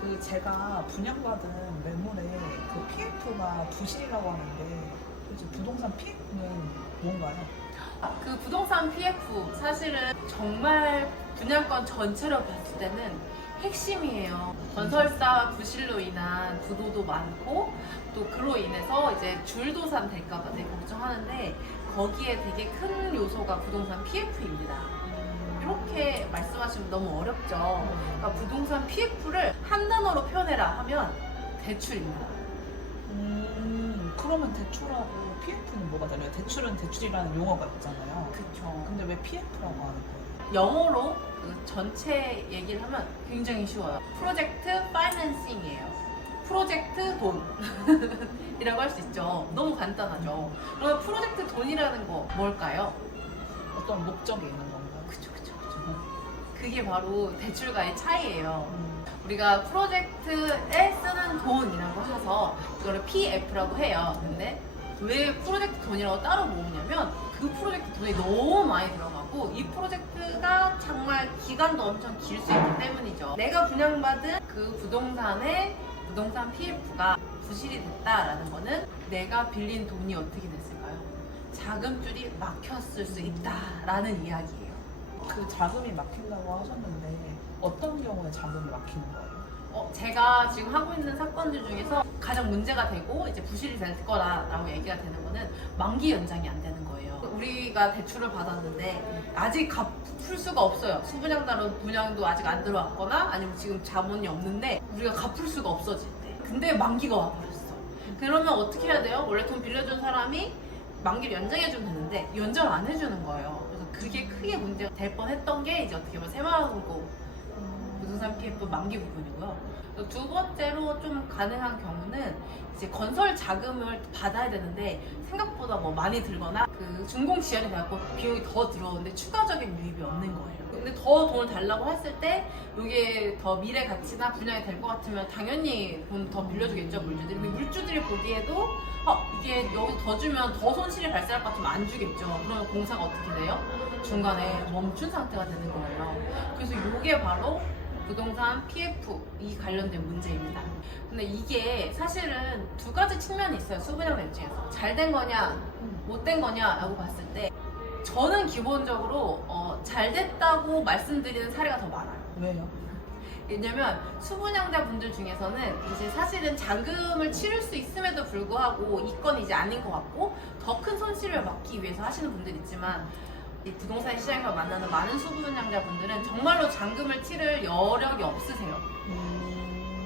그 제가 분양받은 매물에 그 PF가 부실이라고 하는데 그래서 부동산 PF는 뭔가요? 그 부동산 PF 사실은 정말 분양권 전체로 봤을 때는 핵심이에요. 건설사 부실로 인한 부도도 많고 또 그로 인해서 이제 줄도산 될까봐 되게 걱정하는데 거기에 되게 큰 요소가 부동산 PF입니다. 이렇게 말씀하시면 너무 어렵죠. 그러니까 부동산 PF를 한 단어로 표현해라 하면 대출입니다. 그러면 대출하고 PF는 뭐가 달라요? 대출은 대출이라는 용어가 있잖아요. 그쵸. 근데 왜 PF라고 하는 거예요? 영어로 그 전체 얘기를 하면 굉장히 쉬워요. 프로젝트 파이낸싱이에요. 프로젝트 돈 이라고 할 수 있죠. 너무 간단하죠. 그러면 프로젝트 돈이라는 거 뭘까요? 어떤 목적이 있는 건가요? 그쵸. 그게 바로 대출과의 차이예요. 우리가 프로젝트에 쓰는 돈이라고 해서 이거를 PF라고 해요. 근데 왜 프로젝트 돈이라고 따로 모으냐면 그 프로젝트 돈이 너무 많이 들어가고 이 프로젝트가 정말 기간도 엄청 길 수 있기 때문이죠. 내가 분양받은 그 부동산의 부동산 PF가 부실이 됐다라는 거는 내가 빌린 돈이 어떻게 됐을까요? 자금줄이 막혔을 수 있다라는 이야기예요. 그 자금이 막힌다고 하셨는데 어떤 경우에 자금이 막히는 거예요? 제가 지금 하고 있는 사건들 중에서 가장 문제가 되고 이제 부실이 될 거라고 얘기가 되는 거는 만기 연장이 안 되는 거예요. 우리가 대출을 받았는데 아직 갚을 수가 없어요. 수분양자로 분양도 아직 안 들어왔거나 아니면 지금 자본이 없는데 우리가 갚을 수가 없어질 때. 근데 만기가 와버렸어. 그러면 어떻게 해야 돼요? 원래 돈 빌려준 사람이 만기를 연장해주면 되는데 연장 안 해주는 거예요. 그래서 그게 크게 문제가 될 뻔했던 게 이제 어떻게 보면 새마을금고 부동산 PF 만기 부분이고요. 두 번째로 좀 가능한 경우는 이제 건설 자금을 받아야 되는데 생각보다 뭐 많이 들거나 그 준공 지연이 돼갖고 비용이 더 들어오는데 추가적인 유입이 없는 거예요. 근데 더 돈을 달라고 했을 때 이게 더 미래 가치나 분양이 될 것 같으면 당연히 돈 더 빌려주겠죠, 물주들이. 근데 물주들이 보기에도 이게 여기 더 주면 더 손실이 발생할 것 같으면 안 주겠죠. 그러면 공사가 어떻게 돼요? 중간에 멈춘 상태가 되는 거예요. 그래서 이게 바로 부동산 PF 이 관련된 문제입니다. 근데 이게 사실은 두 가지 측면이 있어요. 수분양 대출에서 잘 된 거냐 못 된 거냐라고 봤을 때 저는 기본적으로 잘 됐다고 말씀드리는 사례가 더 많아요. 왜요? 왜냐면 수분양자 분들 중에서는 이제 사실은 잔금을 치를 수 있음에도 불구하고 이 건이 이제 아닌 것 같고 더 큰 손실을 막기 위해서 하시는 분들 있지만 이 부동산 시장에서 만나는 많은 수분양자 분들은 정말로 잔금을 치를 여력이 없으세요.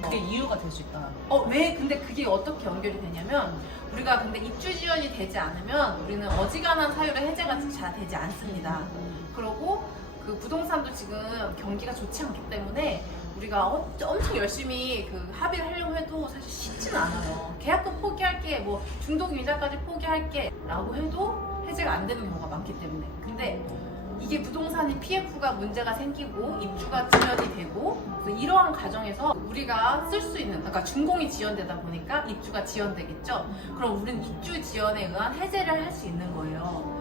그게 이유가 될 수 있다. 왜? 근데 그게 어떻게 연결이 되냐면 우리가 근데 입주 지연이 되지 않으면 우리는 어지간한 사유로 해제가 잘 되지 않습니다. 그리고 그 부동산도 지금 경기가 좋지 않기 때문에 우리가 엄청 열심히 그 합의를 하려고 해도 사실 쉽지는 않아요. 계약금 포기할게, 뭐 중도금 이자까지 포기할게 라고 해도 해제가 안 되는 경우가 많기 때문에. 근데 이게 부동산이 PF가 문제가 생기고 입주가 지연이 되고 그래서 이러한 과정에서 우리가 쓸 수 있는 그러니까 준공이 지연되다 보니까 입주가 지연되겠죠. 그럼 우리는 입주 지연에 의한 해제를 할 수 있는 거예요.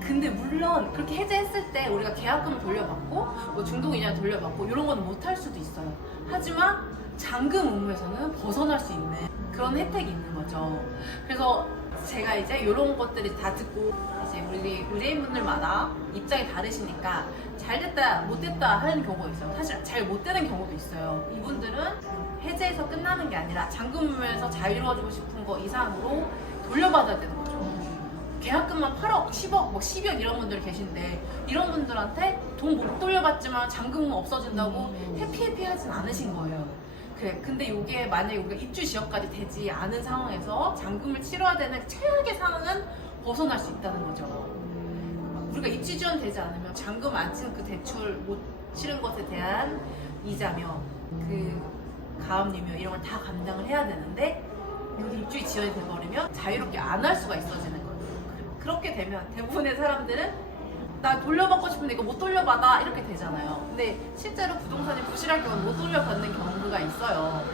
근데 물론 그렇게 해제했을 때 우리가 계약금을 돌려받고 뭐 중도금 이자 돌려받고 이런 건 못 할 수도 있어요. 하지만 잔금 의무에서는 벗어날 수 있는 그런 혜택이 있는 거죠. 그래서 제가 이제 이런 것들이 다 듣고 이제 우리 의뢰인분들마다 입장이 다르시니까 잘 됐다 못 됐다 하는 경우가 있어요. 사실 잘 못 되는 경우도 있어요. 이분들은 해제해서 끝나는 게 아니라 잔금에서 자유로워지고 싶은 거 이상으로 돌려받아야 되는 거죠. 계약금만 8억, 10억, 뭐 10억 이런 분들 계신데 이런 분들한테 돈 못 돌려받지만 잔금은 없어진다고 해피하진 않으신 거예요. 그래, 근데 이게 만약에 우리가 입주 지역까지 되지 않은 상황에서 잔금을 치러야 되는 최악의 상황은 벗어날 수 있다는 거죠. 우리가 입주 지원 되지 않으면 잔금 안 치는 그 대출 못 치른 것에 대한 이자며 그 가압류며 이런 걸 다 감당을 해야 되는데 여기 입주 지원이 돼버리면 자유롭게 안 할 수가 있어지는 거예요. 그렇게 되면 대부분의 사람들은 나 돌려받고 싶은데 이거 못 돌려받아 이렇게 되잖아요. 근데 실제로 부동산이 부실할 경우는 못 돌려받는 경우가 있어요.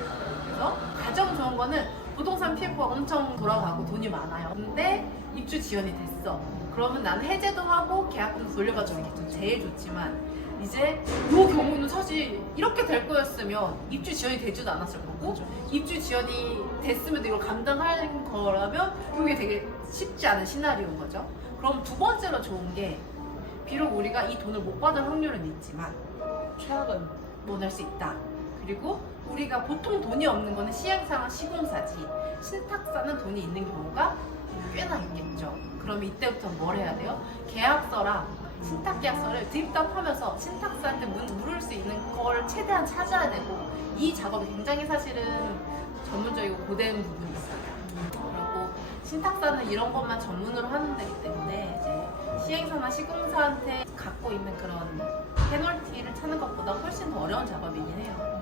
그래서 가장 좋은 거는 부동산 PF가 엄청 돌아가고 돈이 많아요. 근데 입주 지연이 됐어. 그러면 난 해제도 하고 계약금도 돌려받으면 제일 좋지만 이제 이 경우는 사실 이렇게 될 거였으면 입주 지연이 되지도 않았을 거고 그죠. 입주 지연이 됐으면 이걸 감당할 거라면 이게 되게 쉽지 않은 시나리오인 거죠. 그럼 두 번째로 좋은 게 비록 우리가 이 돈을 못 받을 확률은 있지만 최악은 못 할 수 있다. 그리고 우리가 보통 돈이 없는 거는 시행사나 시공사지 신탁사는 돈이 있는 경우가 꽤나 있겠죠. 그러면 이때부터 뭘 해야 돼요? 계약서랑 신탁계약서를 딥답하면서 신탁사한테 물을 수 있는 걸 최대한 찾아야 되고 이 작업이 굉장히 사실은 전문적이고 고된 부분이 있어요. 그리고 신탁사는 이런 것만 전문으로 하는 데기 때문에 이제 시행사나 시공사한테 갖고 있는 그런 페널티를 찾는 것보다 훨씬 더 어려운 작업이긴 해요.